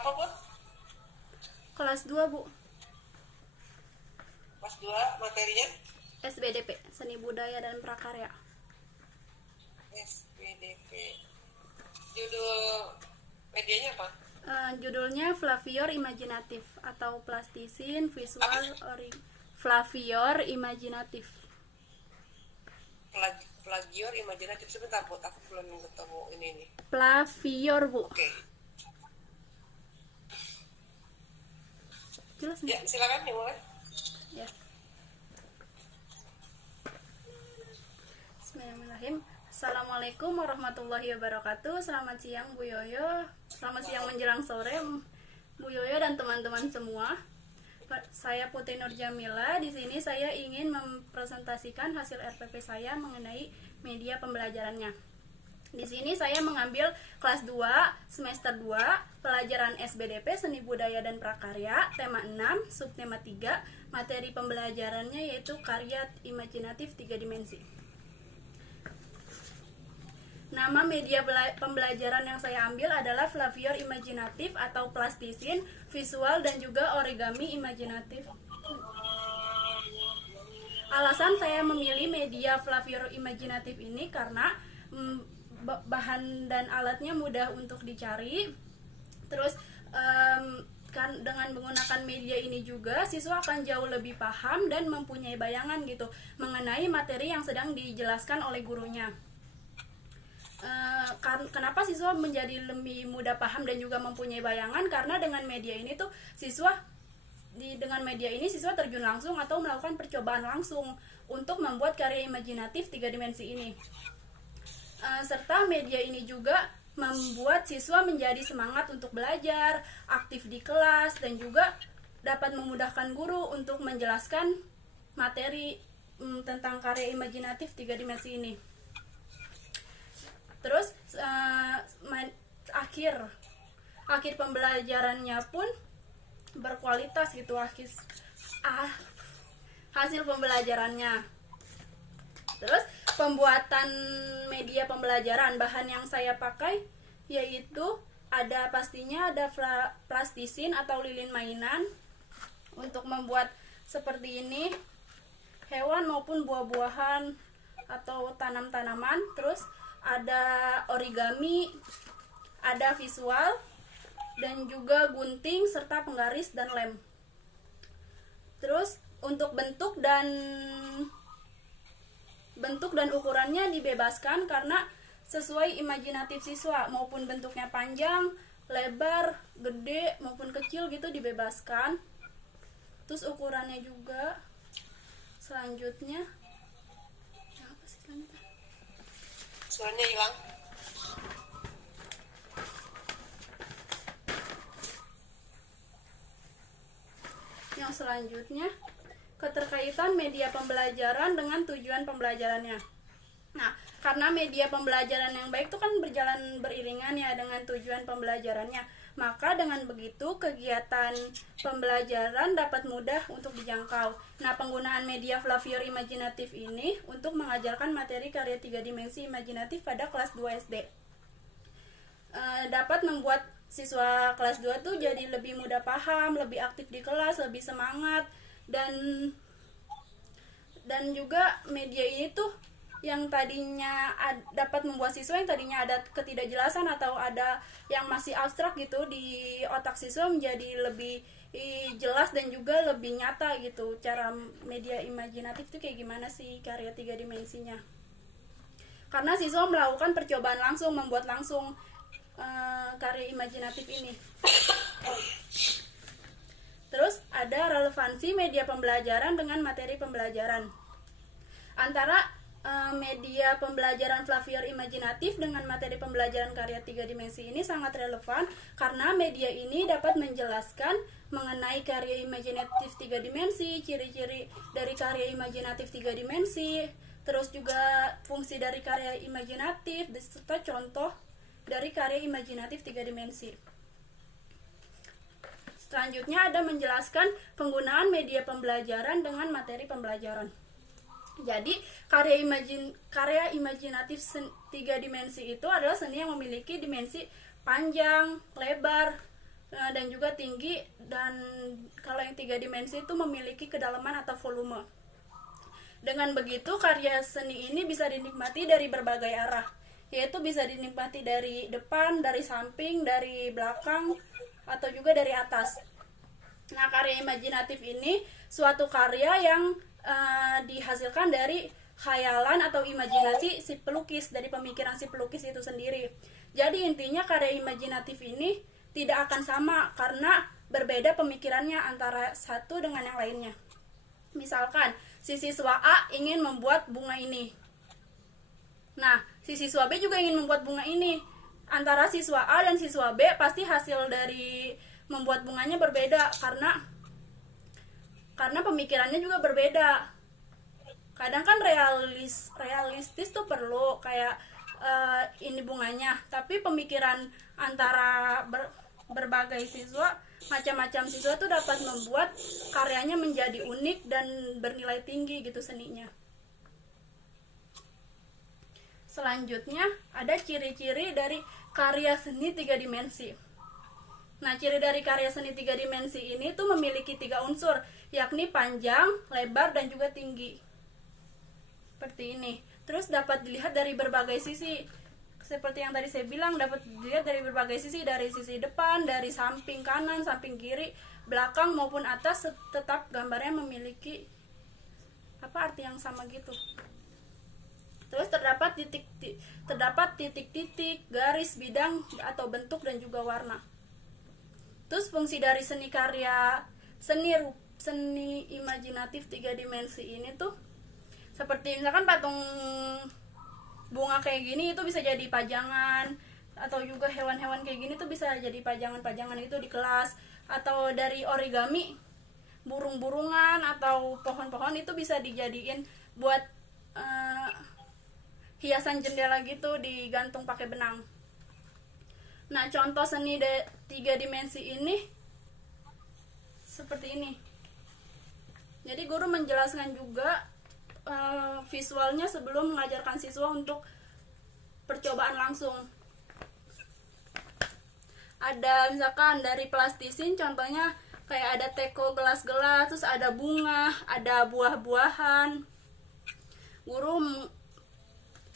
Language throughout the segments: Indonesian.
apa, Bu? Kelas 2, Bu. Kelas 2 materinya? SBDP, Seni Budaya dan Prakarya. SPDP. Judul medianya apa? Judulnya Flavior Imaginatif atau Plastisin Visual Flavior Imaginatif. Plagior imajinatif. Sebentar, Bu, aku belum ketemu ini nih. Flavior, Bu. Oke. Jelas nih? Ya, silakan dimulai. Ya. Bismillahirrahmanirrahim. Assalamualaikum warahmatullahi wabarakatuh. Selamat siang Bu Yoyo. Selamat siang menjelang sore Bu Yoyo dan teman-teman semua. Saya Putri Nur Jamila. Di sini saya ingin mempresentasikan hasil RPP saya mengenai media pembelajarannya. Di sini saya mengambil kelas 2, semester 2, pelajaran SBDP Seni Budaya dan Prakarya, tema 6, subtema 3, materi pembelajarannya yaitu karya imajinatif 3 dimensi. Nama media pembelajaran yang saya ambil adalah Flavior Imaginatif atau Plastisin, Visual, dan juga Origami Imaginatif. Alasan saya memilih media Flavior Imaginatif ini karena bahan dan alatnya mudah untuk dicari. Terus kan dengan menggunakan media ini juga siswa akan jauh lebih paham dan mempunyai bayangan gitu mengenai materi yang sedang dijelaskan oleh gurunya. Kenapa siswa menjadi lebih mudah paham dan juga mempunyai bayangan? Karena dengan media ini tuh dengan media ini siswa terjun langsung atau melakukan percobaan langsung untuk membuat karya imajinatif 3 dimensi ini. Serta media ini juga membuat siswa menjadi semangat untuk belajar, aktif di kelas, dan juga dapat memudahkan guru untuk menjelaskan materi tentang karya imajinatif 3 dimensi ini. Terus akhir pembelajarannya pun berkualitas gitu, hasil pembelajarannya. Terus pembuatan media pembelajaran, bahan yang saya pakai yaitu pastinya ada plastisin atau lilin mainan untuk membuat seperti ini, hewan maupun buah-buahan atau tanam-tanaman. Terus ada origami, ada visual, dan juga gunting serta penggaris dan lem. Terus untuk bentuk dan ukurannya dibebaskan karena sesuai imajinatif siswa, maupun bentuknya panjang, lebar, gede maupun kecil gitu dibebaskan. Terus ukurannya juga selanjutnya apa sih selanjutnya? Suaranya hilang. Yang selanjutnya, keterkaitan media pembelajaran dengan tujuan pembelajarannya. Nah, karena media pembelajaran yang baik itu kan berjalan beriringan ya dengan tujuan pembelajarannya. Maka dengan begitu kegiatan pembelajaran dapat mudah untuk dijangkau. Nah, penggunaan media Flavior Imaginatif ini untuk mengajarkan materi karya 3 dimensi imajinatif pada kelas 2 SD. Dapat membuat siswa kelas 2 tuh jadi lebih mudah paham, lebih aktif di kelas, lebih semangat, dan juga media ini tuh yang tadinya dapat membuat siswa yang tadinya ada ketidakjelasan atau ada yang masih abstrak gitu di otak siswa menjadi lebih jelas dan juga lebih nyata gitu. Cara media imajinatif itu kayak gimana sih karya 3 dimensinya, karena siswa melakukan percobaan langsung, membuat langsung karya imajinatif ini. Terus ada relevansi media pembelajaran dengan materi pembelajaran. Antara media pembelajaran Flavior Imaginatif dengan materi pembelajaran karya 3 dimensi ini sangat relevan karena media ini dapat menjelaskan mengenai karya imajinatif 3 dimensi, ciri-ciri dari karya imajinatif 3 dimensi, terus juga fungsi dari karya imajinatif, serta contoh dari karya imajinatif 3 dimensi. Selanjutnya ada menjelaskan penggunaan media pembelajaran dengan materi pembelajaran. Jadi karya imajinatif 3 dimensi itu adalah seni yang memiliki dimensi panjang, lebar, dan juga tinggi, dan kalau yang 3 dimensi itu memiliki kedalaman atau volume. Dengan begitu karya seni ini bisa dinikmati dari berbagai arah, yaitu bisa dinikmati dari depan, dari samping, dari belakang, atau juga dari atas. Nah, karya imajinatif ini suatu karya yang dihasilkan dari khayalan atau imajinasi si pelukis, dari pemikiran si pelukis itu sendiri. Jadi intinya karya imajinatif ini tidak akan sama karena berbeda pemikirannya antara satu dengan yang lainnya. Misalkan si siswa A ingin membuat bunga ini, nah si siswa B juga ingin membuat bunga ini. Antara siswa A dan siswa B pasti hasil dari membuat bunganya berbeda karena pemikirannya juga berbeda. Kadang kan realistis tuh perlu kayak ini bunganya, tapi pemikiran antara berbagai siswa, macam-macam siswa tuh dapat membuat karyanya menjadi unik dan bernilai tinggi gitu seninya. Selanjutnya ada ciri-ciri dari karya seni 3 dimensi. Nah, ciri dari karya seni 3 dimensi ini tuh memiliki 3 unsur, yakni panjang, lebar, dan juga tinggi. Seperti ini. Terus dapat dilihat dari berbagai sisi. Seperti yang tadi saya bilang, dapat dilihat dari berbagai sisi, dari sisi depan, dari samping kanan, samping kiri, belakang maupun atas, tetap gambarnya memiliki arti yang sama gitu. Terus terdapat titik-titik, garis, bidang atau bentuk, dan juga warna. Terus fungsi dari seni imajinatif 3 dimensi ini tuh seperti misalkan patung bunga kayak gini itu bisa jadi pajangan, atau juga hewan-hewan kayak gini tuh bisa jadi pajangan-pajangan itu di kelas, atau dari origami burung-burungan atau pohon-pohon itu bisa dijadiin buat hiasan jendela gitu, digantung pakai benang. Nah, contoh seni 3 dimensi ini seperti ini. Jadi guru menjelaskan juga visualnya sebelum mengajarkan siswa untuk percobaan langsung. Ada misalkan dari plastisin, contohnya kayak ada teko gelas-gelas, terus ada bunga, ada buah-buahan. Guru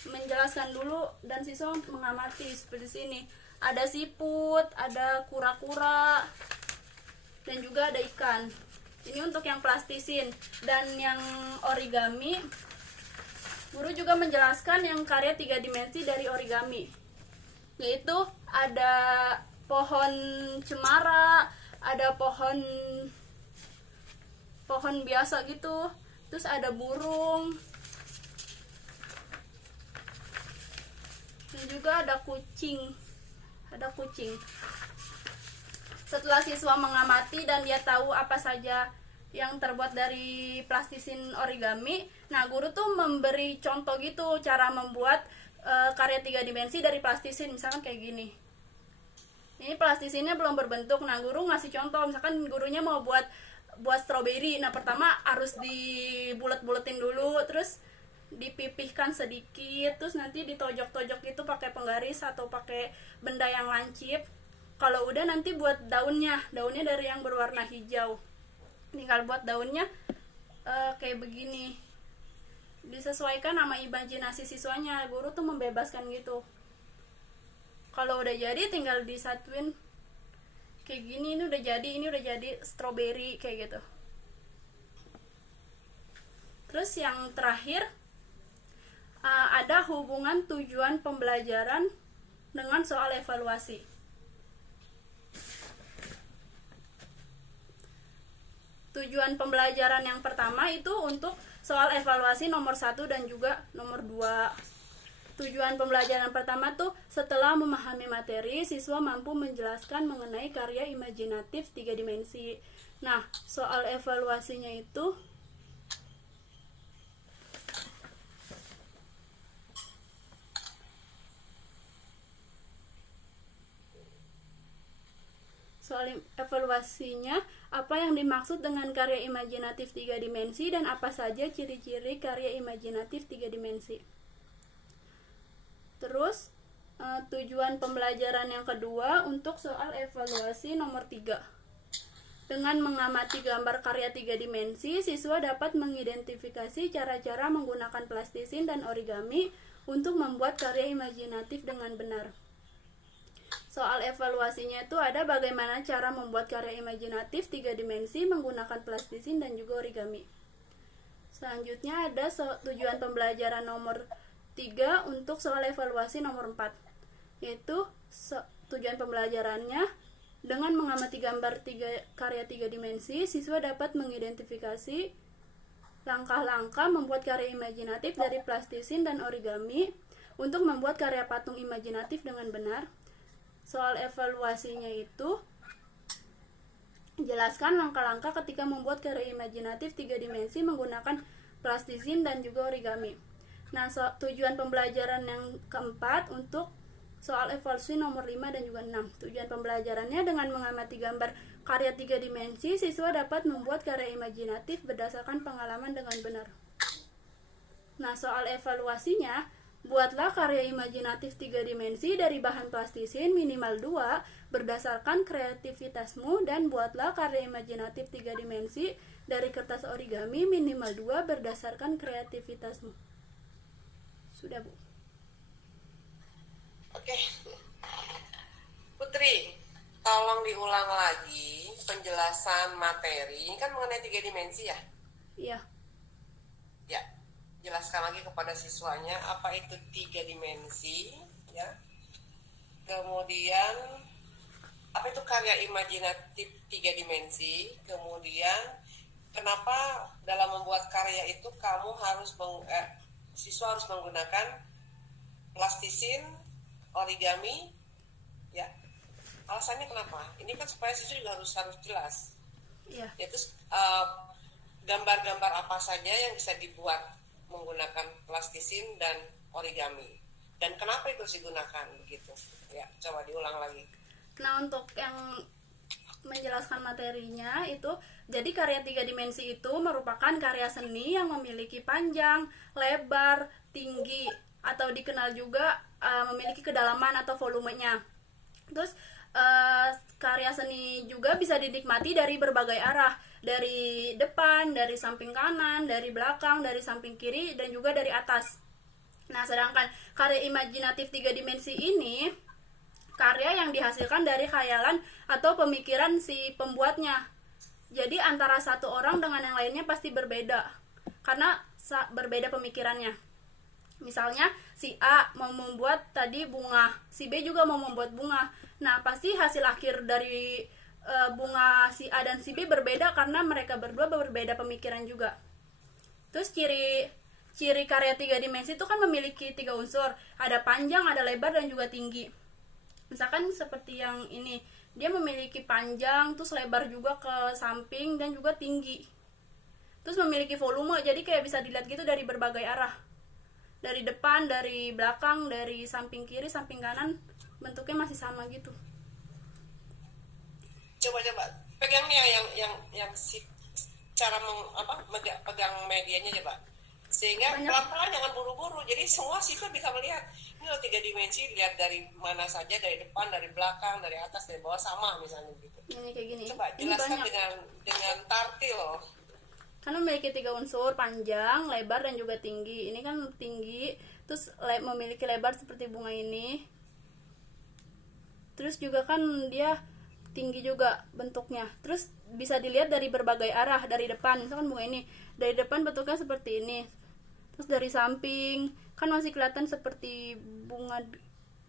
menjelaskan dulu dan siswa mengamati seperti sini. Ada siput, ada kura-kura, dan juga ada ikan. Ini untuk yang plastisin. Dan yang origami, guru juga menjelaskan yang karya 3 dimensi dari origami, yaitu ada pohon cemara, ada pohon biasa gitu, terus ada burung, dan juga ada kucing. Setelah siswa mengamati dan dia tahu apa saja yang terbuat dari plastisin origami, nah guru tuh memberi contoh gitu cara membuat karya 3 dimensi dari plastisin. Misalkan kayak gini, ini plastisinnya belum berbentuk, nah guru ngasih contoh. Misalkan gurunya mau buat stroberi, nah pertama harus dibulet-buletin dulu, terus dipipihkan sedikit, terus nanti ditojok-tojok itu pakai penggaris atau pakai benda yang lancip. Kalau udah nanti buat daunnya dari yang berwarna hijau, tinggal buat daunnya kayak begini, disesuaikan sama imajinasi siswanya. Guru tuh membebaskan gitu. Kalau udah jadi tinggal disatuin kayak gini, ini udah jadi stroberi kayak gitu. Terus yang terakhir, ada hubungan tujuan pembelajaran dengan soal evaluasi. Tujuan pembelajaran yang pertama itu untuk soal evaluasi nomor 1 dan juga nomor 2. Tujuan pembelajaran pertama tuh setelah memahami materi, siswa mampu menjelaskan mengenai karya imajinatif 3 dimensi. Nah, soal evaluasinya itu apa yang dimaksud dengan karya imajinatif 3 dimensi dan apa saja ciri-ciri karya imajinatif 3 dimensi. Terus Tujuan pembelajaran yang kedua untuk soal evaluasi nomor 3. Dengan mengamati gambar karya 3 dimensi, siswa dapat mengidentifikasi cara-cara menggunakan plastisin dan origami untuk membuat karya imajinatif dengan benar. Soal evaluasinya itu ada bagaimana cara membuat karya imajinatif 3 dimensi menggunakan plastisin dan juga origami. Selanjutnya ada tujuan pembelajaran nomor 3 untuk soal evaluasi nomor 4, yaitu tujuan pembelajarannya dengan mengamati gambar karya 3 dimensi, siswa dapat mengidentifikasi langkah-langkah membuat karya imajinatif dari plastisin dan origami untuk membuat karya patung imajinatif dengan benar. Soal evaluasinya itu jelaskan langkah-langkah ketika membuat karya imajinatif 3 dimensi menggunakan plastisin dan juga origami. Nah, tujuan pembelajaran yang keempat untuk soal evaluasi nomor 5 dan juga 6. Tujuan pembelajarannya dengan mengamati gambar karya 3 dimensi, siswa dapat membuat karya imajinatif berdasarkan pengalaman dengan benar. Nah, soal evaluasinya, buatlah karya imajinatif 3 dimensi dari bahan plastisin minimal 2 berdasarkan kreativitasmu, dan buatlah karya imajinatif 3 dimensi dari kertas origami minimal 2 berdasarkan kreativitasmu. Sudah, Bu. Oke. Putri, tolong diulang lagi penjelasan materi. Ini kan mengenai 3 dimensi ya? Iya. Ya. Jelaskan lagi kepada siswanya apa itu 3 dimensi, ya. Kemudian apa itu karya imajinatif 3 dimensi? Kemudian kenapa dalam membuat karya itu kamu harus siswa harus menggunakan plastisin, origami, ya. Alasannya kenapa? Ini kan supaya siswa juga harus jelas. Iya. Yaitu gambar-gambar apa saja yang bisa dibuat menggunakan plastisin dan origami, dan kenapa itu harus digunakan begitu. Ya, coba diulang lagi. Nah, untuk yang menjelaskan materinya itu, jadi karya 3 dimensi itu merupakan karya seni yang memiliki panjang, lebar, tinggi, atau dikenal juga memiliki kedalaman atau volumenya. Terus karya seni juga bisa dinikmati dari berbagai arah, dari depan, dari samping kanan, dari belakang, dari samping kiri, dan juga dari atas. Nah, sedangkan karya imajinatif 3 dimensi ini karya yang dihasilkan dari khayalan atau pemikiran si pembuatnya. Jadi antara satu orang dengan yang lainnya pasti berbeda, karena berbeda pemikirannya. Misalnya si A mau membuat tadi bunga, si B juga mau membuat bunga. Nah, pasti hasil akhir dari bunga si A dan si B berbeda karena mereka berdua berbeda pemikiran juga. Terus ciri karya 3 dimensi itu kan memiliki 3 unsur, ada panjang, ada lebar, dan juga tinggi. Misalkan seperti yang ini, dia memiliki panjang, terus lebar juga ke samping, dan juga tinggi. Terus memiliki volume, jadi kayak bisa dilihat gitu dari berbagai arah, dari depan, dari belakang, dari samping kiri, samping kanan, bentuknya masih sama gitu. Coba pegang nih yang cara pegang medianya coba, sehingga pelan-pelan, jangan buru-buru, jadi semua siswa bisa melihat. Ini loh 3 dimensi, lihat dari mana saja, dari depan, dari belakang, dari atas, dari bawah, sama misalnya gitu. Ini kayak gini. Coba jelaskan dengan tartil. Kan memiliki 3 unsur, panjang, lebar, dan juga tinggi. Ini kan tinggi, terus memiliki lebar seperti bunga ini. Terus juga kan dia tinggi juga bentuknya. Terus bisa dilihat dari berbagai arah, dari depan, misalkan bunga ini, dari depan bentuknya seperti ini. Terus dari samping kan masih kelihatan seperti bunga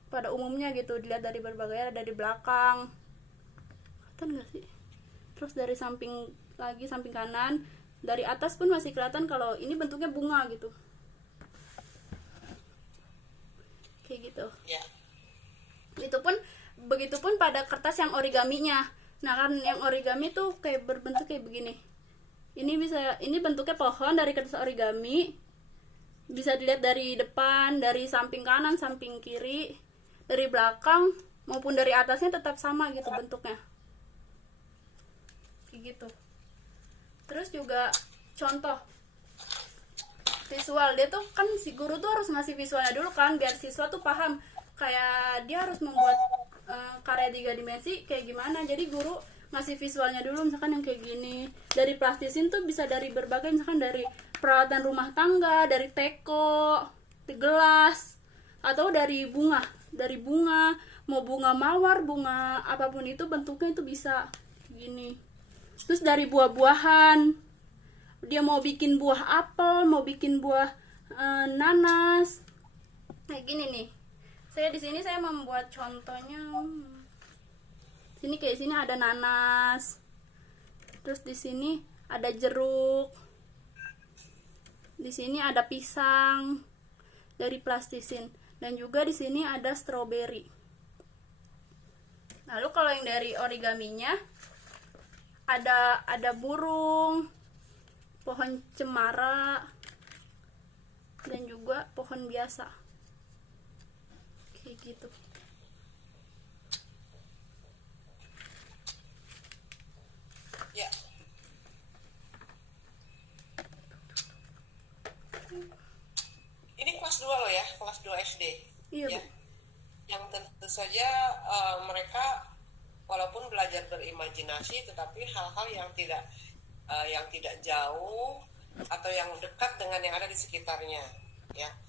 pada umumnya gitu, dilihat dari berbagai arah, dari belakang. Kelihatan nggak sih? Terus dari samping lagi, samping kanan, dari atas pun masih kelihatan kalau ini bentuknya bunga gitu. Kayak gitu. Ya. Begitupun pada kertas yang origaminya. Nah, kan yang origami tuh kayak berbentuk kayak begini. Ini bentuknya pohon dari kertas origami. Bisa dilihat dari depan, dari samping kanan, samping kiri, dari belakang maupun dari atasnya tetap sama gitu bentuknya. Kayak gitu. Terus juga contoh visual, dia tuh kan si guru tuh harus ngasih visualnya dulu kan biar siswa tuh paham kayak dia harus membuat karya 3 dimensi kayak gimana. Jadi guru ngasih visualnya dulu, misalkan yang kayak gini. Dari plastisin tuh bisa dari berbagai, misalkan dari peralatan rumah tangga, dari teko, dari gelas, atau dari bunga. Dari bunga, mau bunga mawar, bunga apapun itu bentuknya itu bisa gini. Terus dari buah-buahan, dia mau bikin buah apel, mau bikin buah nanas, kayak gini nih. Saya di sini saya membuat contohnya. Sini kayak sini ada nanas. Terus di sini ada jeruk. Di sini ada pisang dari plastisin, dan juga di sini ada stroberi. Lalu kalau yang dari origaminya ada burung, pohon cemara, dan juga pohon biasa. Kayak gitu. Ya. Ini kelas 2 loh ya, kelas 2 SD. Iya, Ya. Bu. Yang tentu saja mereka walaupun belajar berimajinasi, tetapi hal-hal yang tidak jauh atau yang dekat dengan yang ada di sekitarnya, ya.